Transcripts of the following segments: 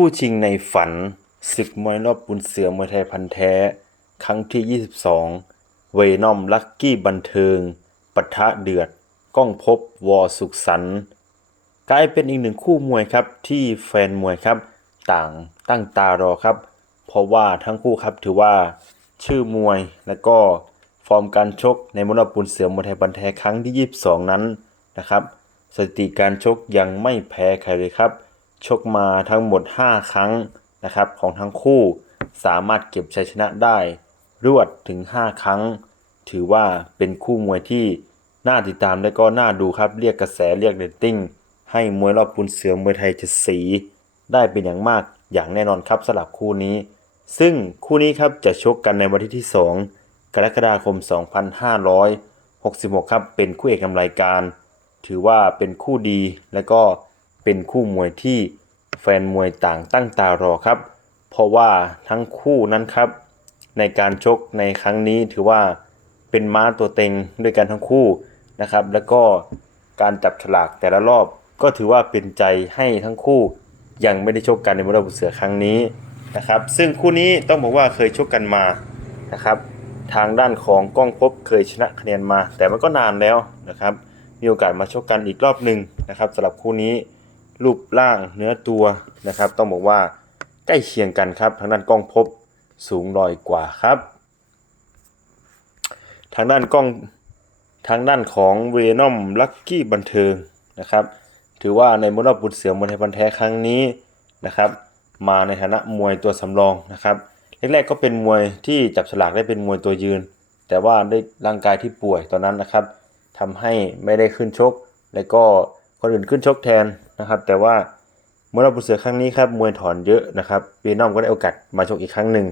คู่ชิงในฝันศึกมวยรอบปุนเสือมวยไทยพันแท้ ครั้งที่ 22 เวนอมลักกี้บันเทิงปะทะเดือด ก้องพบวอสุขสันกลายเป็นอีกหนึ่งคู่มวยครับที่แฟนมวยครับ ต่างตั้งตารอครับ เพราะว่าทั้งคู่ครับถือว่าชื่อมวยและก็ฟอร์มการชกในมวยรอบปุนเสือมวยไทยพันแท้ครั้งที่ 22 นั้นนะครับ สถิติการชกยังไม่แพ้ใครเลยครับ ชกมาทั้งหมด 5 ครั้งนะครับของทั้งคู่สามารถเก็บชัยชนะได้ รวดถึง 5 ครั้ง ถือว่าเป็นคู่มวยที่น่าติดตามและก็น่าดูครับเรียกกระแสเรียกเรตติ้ง ให้มวยรอบปุนเสือมวยไทยจะสี ได้เป็นอย่างมากอย่างแน่นอนครับสำหรับคู่นี้ ซึ่งคู่นี้ครับจะชกกันในวันที่ที่ 2 กรกฎาคม 2566 ครับเป็นคู่เอกนำรายการ ถือว่าเป็นคู่ดีและก็ เป็นคู่มวยที่แฟนมวยต่างตั้งตารอครับ เพราะว่าทั้งคู่นั้นครับ ในการชกในครั้งนี้ถือว่าเป็นม้าตัวเต็งด้วยกันทั้งคู่นะครับ แล้วก็การจับฉลากแต่ละรอบก็ถือว่าเป็นใจให้ทั้งคู่ยังไม่ได้ชกกันในมรดกเสือครั้งนี้นะครับ ซึ่งคู่นี้ต้องบอกว่าเคยชกกันมานะครับทางด้านของก้องพบเคยชนะคะแนนมา แต่มันก็นานแล้วนะครับ มีโอกาสมาชกกันอีกรอบหนึ่งนะครับสำหรับคู่นี้ รูปร่างเนื้อตัวนะครับ ต้องบอกว่าใกล้เคียงกันครับ ทางด้านกล้องพบสูงลอยกว่าครับ ทางด้านกล้องทางด้านของเวนอมลักกี้บันเทิงนะครับ ถือว่าในมรอบบุตรเสือมวยไทยพันแท้ครั้งนี้นะครับ มาในฐานะมวยตัวสำรองนะครับแรกๆก็เป็นมวยที่จับฉลากได้เป็นมวยตัวยืน แต่ว่าได้ร่างกายที่ป่วยตอนนั้นนะครับทำให้ไม่ได้ขึ้นชก แล้วก็คนอื่นขึ้นชกแทน นะครับ แต่ว่าเมื่อเราบุเสือครั้งนี้ครับมวยถอนเยอะนะครับเวียนอมก็ได้โอกาสมาชกอีกครั้งหนึ่ง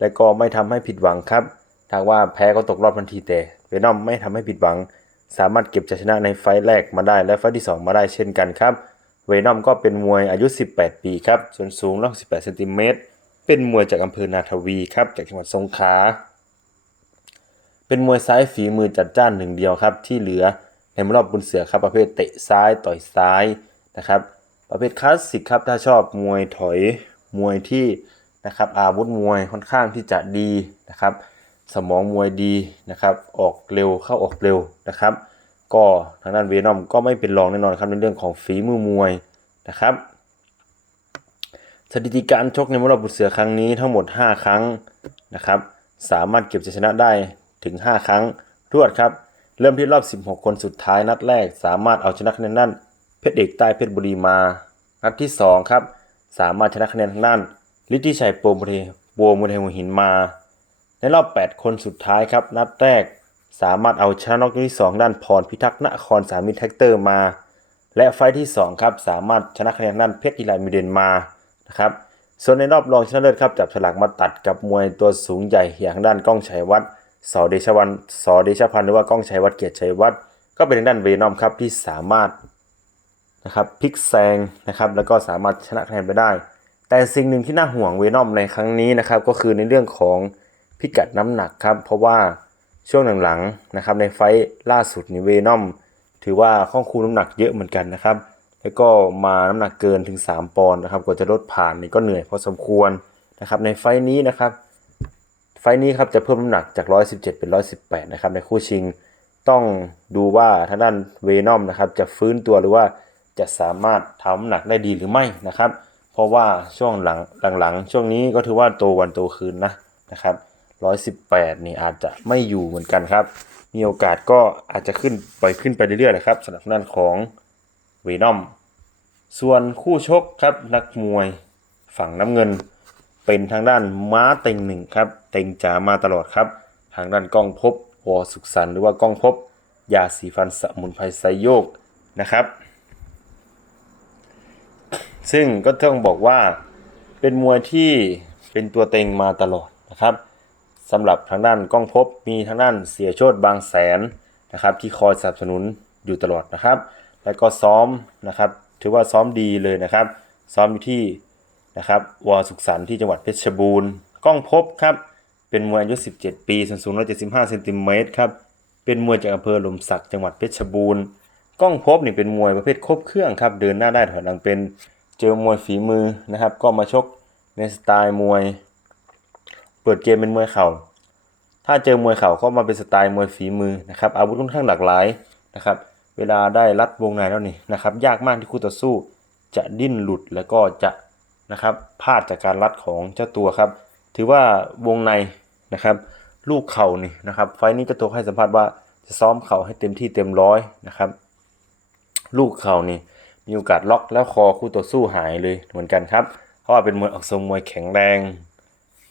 และก็ไม่ทำให้ผิดหวังครับทางว่าแพ้ก็ตกรอบทันทีแต่เวนอมไม่ทำให้ผิดหวัง สามารถเก็บชัยชนะในไฟล์แรกมาได้และไฟล์ที่ 2 มาได้เช่นกันครับ เวนอมก็เป็นมวยอายุ 18 ปีครับส่วนสูง118เซนติเมตรเป็นมวยจากอำเภอนาทวีครับจากจังหวัดสงขลาเป็นมวยซ้ายฝีมือจัดจ้านหนึ่งเดียวครับที่เหลือในรอบบุญเสือครับประเภทเตะซ้ายต่อยซ้าย นะครับ ประเภทคลาสสิกครับถ้าชอบมวยถอยมวยที่นะครับอาวุธมวยค่อนข้างที่จะดีนะครับ สมองมวยดีนะครับ ออกเร็วเข้าออกเร็วนะครับ ก็ทางด้านเวนอมก็ไม่เป็นรองแน่นอนครับในเรื่องของฝีมือมวยนะครับสถิติการชกในมรอบบุญเสือครั้งนี้ทั้งหมด 5 ครั้งนะครับ สามารถเก็บชัยชนะได้ถึง 5 ครั้งรวดครับ เริ่มที่รอบ 16 คนสุดท้ายนัดแรก สามารถเอาชนะคะแนนด้น เพชรเอกใต้เพชรบุรีมานัดที่ 2 ครับ สามารถชนะคะแนนทางด้านฤทธิชัยโปรโมเทบัวมุเทหัวหินมา ในรอบ 8 คนสุดท้ายครับ นัดแรกสามารถเอาชนะน็อกที่ 2 ด้านพรพิทักษ์นครสามิตรแท็กเตอร์มา และไฟที่ 2 ครับ สามารถชนะคะแนนด้านเพชรอีไลมีเดนมานะครับส่วนในรอบรองชนะเลิศครับจับฉลากมาตัดกับมวยตัวสูงใหญ่อย่างด้านก้องชัยวัฒน์สอเดชวันสอเดชพันธ์หรือว่าก้องชัยวัฒน์เกียรติชัยวัฒน์ก็เป็นทางด้านเวนอมครับที่สามารถ นะครับพลิกแซงนะครับแล้วก็สามารถชนะคะแนนไปได้ แต่สิ่งหนึ่งที่น่าห่วงเวนอมในครั้งนี้นะครับก็คือในเรื่องของพิกัดน้ำหนักครับเพราะว่าช่วงหลังๆนะครับในไฟท์ล่าสุดนี่เวนอมถือว่าข้องคูน้ำหนักเยอะเหมือนกันนะครับ แล้วก็มาน้ำหนักเกินถึง 3 ปอนด์นะครับกว่าจะลดผ่านนี่ก็เหนื่อยพอสมควรนะครับในไฟท์นี้นะครับไฟท์นี้ครับจะเพิ่มน้ำหนักจาก 117 เป็น 118 นะครับในคู่ชิง ต้องดูว่าทางด้านเวนอมนะครับจะฟื้นตัวหรือว่า จะสามารถทำน้ำหนักได้ดีหรือไม่นะครับ เพราะว่าช่วงหลังหลังๆ ช่วงนี้ก็ถือว่าโตวันโตคืนนะนะครับ118นี่อาจจะไม่อยู่เหมือนกันครับ มีโอกาสก็อาจจะขึ้นไปขึ้นไปเรื่อยๆนะครับสำหรับด้านของเวนอมส่วนคู่ชกครับนักมวยฝั่งน้ำเงิน เป็นทางด้านม้าเต็งหนึ่งครับเต็งจ๋ามาตลอดครับ ทางด้านกล้องพบวอสุขสันต์หรือว่ากล้องพบยาสีฟันสมุนไพรไซโยกนะครับ ซึ่งก็ต้องบอกว่าเป็นมวยที่เป็นตัวเต็งมาตลอดนะครับสำหรับทางด้านกล้องพบมีทางด้านเสียโชตบางแสนนะครับ ที่คอยสนับสนุนอยู่ตลอดนะครับ แล้วก็ซ้อมนะครับ ถือว่าซ้อมดีเลยนะครับ ซ้อมอยู่ที่นะครับวอสุขสันที่จังหวัดเพชรบูรณ์กล้องพบครับเป็นมวยอายุ 17 ปีส่วนสูง175เซนติเมตรครับเป็นมวยจากอำเภอหลมสักจังหวัดเพชรบูรณ์กล้องพบนี่เป็นมวยประเภทครบเครื่องครับเดินหน้าได้ถอยหลังเป็น เจอมวยฝีมือนะครับ ก็มาชกในสไตล์มวย เปิดเกมเป็นมวยเข่า ถ้าเจอมวยเข่าก็มาเป็นสไตล์มวยฝีมือนะครับอาวุธค่อนข้างหลากหลายนะครับ เวลาได้รัดวงในแล้วนี่นะครับ ยากมากที่คู่ต่อสู้จะดิ้นหลุดแล้วก็จะนะครับพลาดจากการรัดของเจ้าตัวครับ ถือว่าวงในนะครับ ลูกเข่านี่นะครับ ไฟล์นี้เจ้าตัวให้สัมภาษณ์ว่าจะซ้อมเข่าให้เต็มที่เต็มร้อยนะครับ ลูกเข่านี่ มีโอกาสล็อกแล้วคอคู่ต่อสู้หายเลยเหมือนกันครับ เพราะว่าเป็นมวยออกทรงมวยแข็งแรง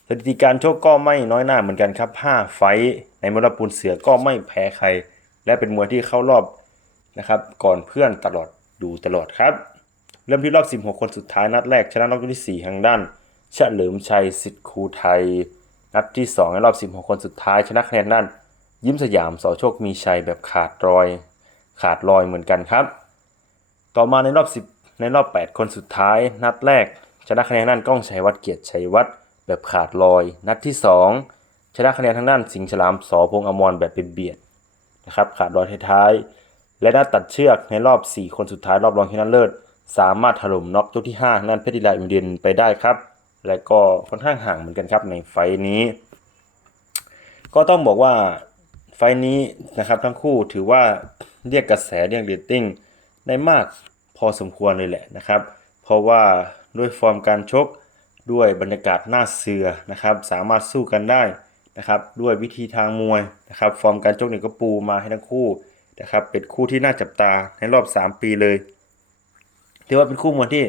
สถิติการโชคก็ไม่น้อยหน้าเหมือนกันครับ 5 ไฟท์ในมรปูนเสือก็ไม่แพ้ใคร และเป็นมวยที่เข้ารอบนะครับ ก่อนเพื่อนตลอดดูตลอดครับ เริ่มที่รอบ 16 คนสุดท้ายนัดแรกชนะน็อกที่ 4 ทางด้านเฉลิมชัยสิทธิ์ครูไทย นัดที่ 2 ในรอบ 16 คนสุดท้ายชนะคะแนนด้าน ยิ้มสยามสอโชคมีชัยแบบขาดรอย ขาดรอยเหมือนกันครับ ต่อมาในรอบ 10 ในรอบ 8 คนสุดท้าย นัดแรก ชนะคะแนนด้านก้องชัยวัฒน์เกียรติชัยวัฒน์แบบขาดลอย นัดที่ 2 ชนะคะแนนทางด้านสิงห์ฉลามสอพงอมรแบบเป็นเบียดนะครับขาดรอยท้ายๆและนัดตัดเชือกในรอบ 4 คนสุดท้ายรอบรองชนะเลิศสามารถถล่มน็อกยกที่5นั่นเพชรดีลาอิมเดียนไปได้ครับ และก็ค่อนข้างห่างเหมือนกันครับในไฟล์นี้ ก็ต้องบอกว่าไฟล์นี้นะครับทั้งคู่ถือว่าเรียกกระแสเรียกเรตติ้ง ได้มากพอสมควรเลยแหละนะครับ เพราะว่าด้วยฟอร์มการชกด้วยบรรยากาศหน้าเสือนะครับ สามารถสู้กันได้นะครับด้วยวิธีทางมวยนะครับฟอร์มการชกเนี่ยก็ปูมาให้ทั้งคู่นะครับเป็นคู่ที่น่าจับตาในรอบ 3 ปีเลยถือว่าเป็นคู่มวยที่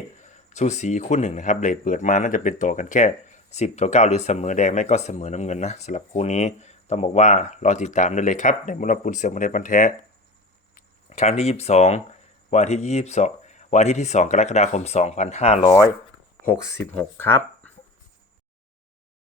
สูสีคู่หนึ่งนะครับเลทเปิดมาน่าจะเป็นต่อกันแค่ 10ต่อ9หรือเสมอแดงไม่ก็เสมอน้ำเงินนะสำหรับคู่นี้ต้องบอกว่ารอติดตามได้เลยครับในมรปุนเสือมวยไทยพันแท้ครั้งที่ 22 วันที่22วันที่ที่ 2 กรกฎาคม 2566 ครับ